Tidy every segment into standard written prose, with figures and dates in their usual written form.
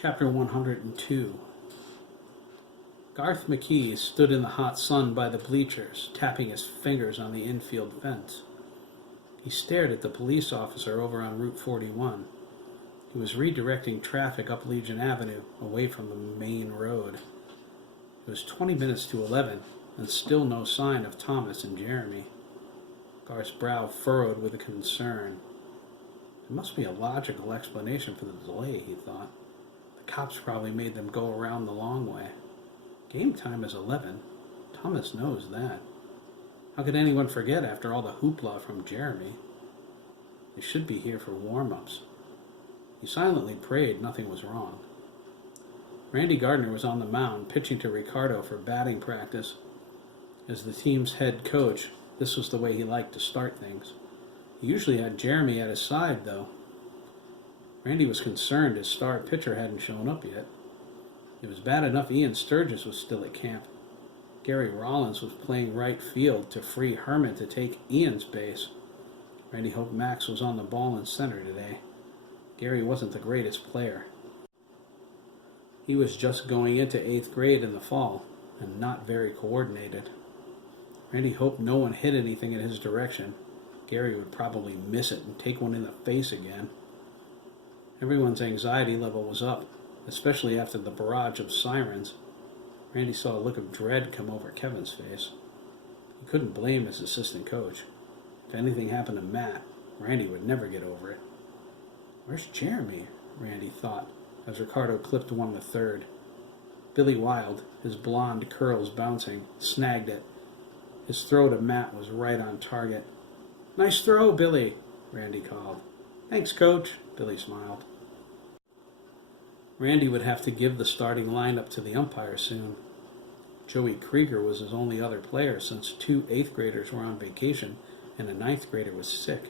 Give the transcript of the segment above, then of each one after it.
Chapter 102. Garth McKee stood in the hot sun by the bleachers, tapping his fingers on the infield fence. He stared at the police officer over on Route 41. He was redirecting traffic up Legion Avenue, away from the main road. It was 20 minutes to 11, and still no sign of Thomas and Jeremy. Garth's brow furrowed with concern. There must be a logical explanation for the delay, he thought. The cops probably made them go around the long way. Game time is 11. Thomas knows that. How could anyone forget after all the hoopla from Jeremy? They should be here for warm-ups. He silently prayed nothing was wrong. Randy Gardner was on the mound, pitching to Ricardo for batting practice. As the team's head coach, this was the way he liked to start things. He usually had Jeremy at his side, though. Randy was concerned his star pitcher hadn't shown up yet. It was bad enough Ian Sturgis was still at camp. Gary Rollins was playing right field to free Herman to take Ian's base. Randy hoped Max was on the ball in center today. Gary wasn't the greatest player. He was just going into 8th grade in the fall, and not very coordinated. Randy hoped no one hit anything in his direction. Gary would probably miss it and take one in the face again. Everyone's anxiety level was up, especially after the barrage of sirens. Randy saw a look of dread come over Kevin's face. He couldn't blame his assistant coach. If anything happened to Matt, Randy would never get over it. Where's Jeremy? Randy thought, as Ricardo clipped one to third. Billy Wild, his blonde curls bouncing, snagged it. His throw to Matt was right on target. Nice throw, Billy, Randy called. Thanks, Coach, Billy smiled. Randy would have to give the starting lineup to the umpire soon. Joey Krieger was his only other player since 2 8th graders were on vacation and a 9th grader was sick.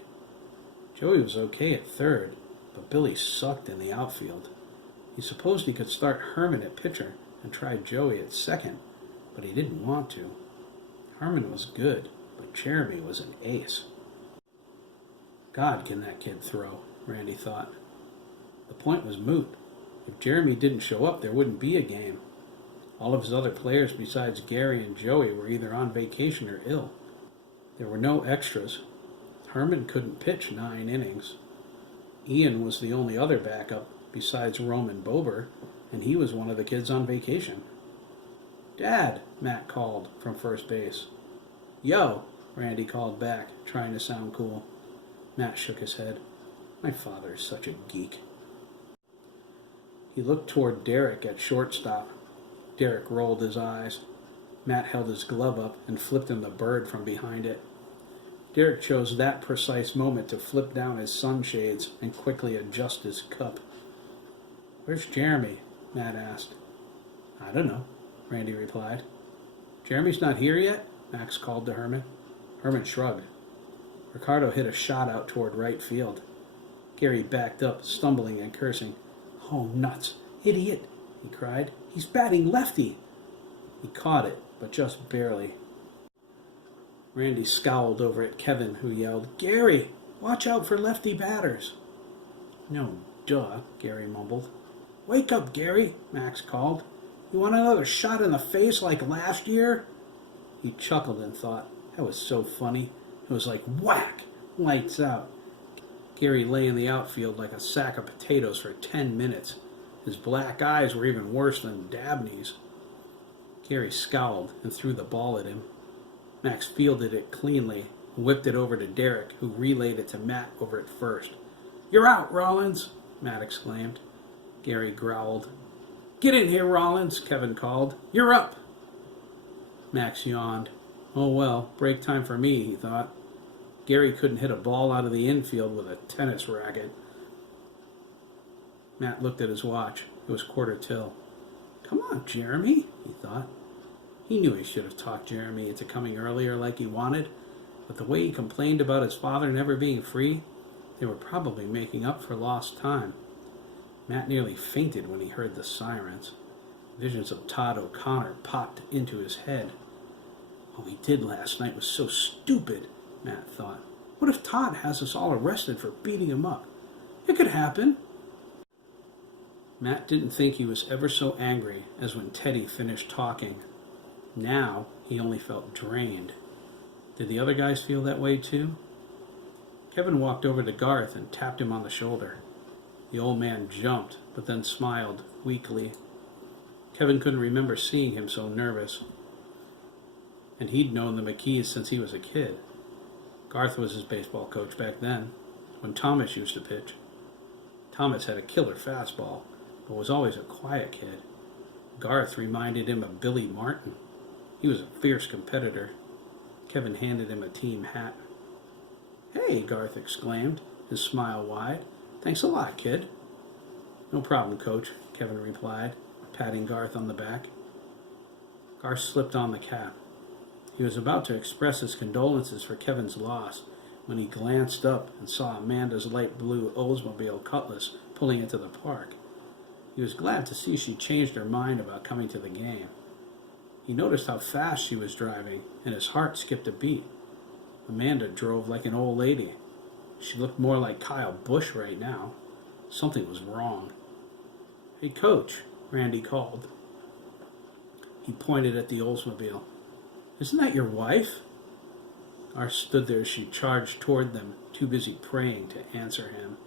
Joey was okay at third, but Billy sucked in the outfield. He supposed he could start Herman at pitcher and try Joey at second, but he didn't want to. Herman was good, but Jeremy was an ace. God, can that kid throw, Randy thought. The point was moot. If Jeremy didn't show up, there wouldn't be a game. All of his other players besides Gary and Joey were either on vacation or ill. There were no extras. Herman couldn't pitch 9 innings. Ian was the only other backup besides Roman Bober, and he was one of the kids on vacation. Dad, Matt called from first base. Yo, Randy called back, trying to sound cool. Matt shook his head. My father is such a geek. He looked toward Derek at shortstop. Derek rolled his eyes. Matt held his glove up and flipped him the bird from behind it. Derek chose that precise moment to flip down his sunshades and quickly adjust his cup. Where's Jeremy? Matt asked. I don't know, Randy replied. Jeremy's not here yet? Max called to Herman. Herman shrugged. Ricardo hit a shot out toward right field. Gary backed up, stumbling and cursing. Oh, nuts! Idiot! He cried. He's batting lefty! He caught it, but just barely. Randy scowled over at Kevin, who yelled, Gary! Watch out for lefty batters! No, duh, Gary mumbled. Wake up, Gary! Max called. You want another shot in the face like last year? He chuckled and thought, that was so funny. It was like whack! Lights out. Gary lay in the outfield like a sack of potatoes for 10 minutes. His black eyes were even worse than Dabney's. Gary scowled and threw the ball at him. Max fielded it cleanly, whipped it over to Derek, who relayed it to Matt over at first. You're out, Rollins, Matt exclaimed. Gary growled. Get in here, Rollins, Kevin called. You're up. Max yawned. Oh well, break time for me, he thought. Gary couldn't hit a ball out of the infield with a tennis racket. Matt looked at his watch. It was 1:45. Come on, Jeremy, he thought. He knew he should have talked Jeremy into coming earlier like he wanted, but the way he complained about his father never being free, they were probably making up for lost time. Matt nearly fainted when he heard the sirens. Visions of Todd O'Connor popped into his head. What we did last night was so stupid, Matt thought. What if Todd has us all arrested for beating him up? It could happen. Matt didn't think he was ever so angry as when Teddy finished talking. Now he only felt drained. Did the other guys feel that way too? Kevin walked over to Garth and tapped him on the shoulder. The old man jumped, but then smiled weakly. Kevin couldn't remember seeing him so nervous, and he'd known the McKees since he was a kid. Garth was his baseball coach back then, when Thomas used to pitch. Thomas had a killer fastball, but was always a quiet kid. Garth reminded him of Billy Martin. He was a fierce competitor. Kevin handed him a team hat. "Hey," Garth exclaimed, his smile wide. "Thanks a lot, kid." "No problem, Coach," Kevin replied, patting Garth on the back. Garth slipped on the cap. He was about to express his condolences for Kevin's loss when he glanced up and saw Amanda's light blue Oldsmobile Cutlass pulling into the park. He was glad to see she changed her mind about coming to the game. He noticed how fast she was driving, and his heart skipped a beat. Amanda drove like an old lady. She looked more like Kyle Busch right now. Something was wrong. "Hey, Coach," Randy called. He pointed at the Oldsmobile. "Isn't that your wife?" Garth stood there as she charged toward them, too busy praying to answer him.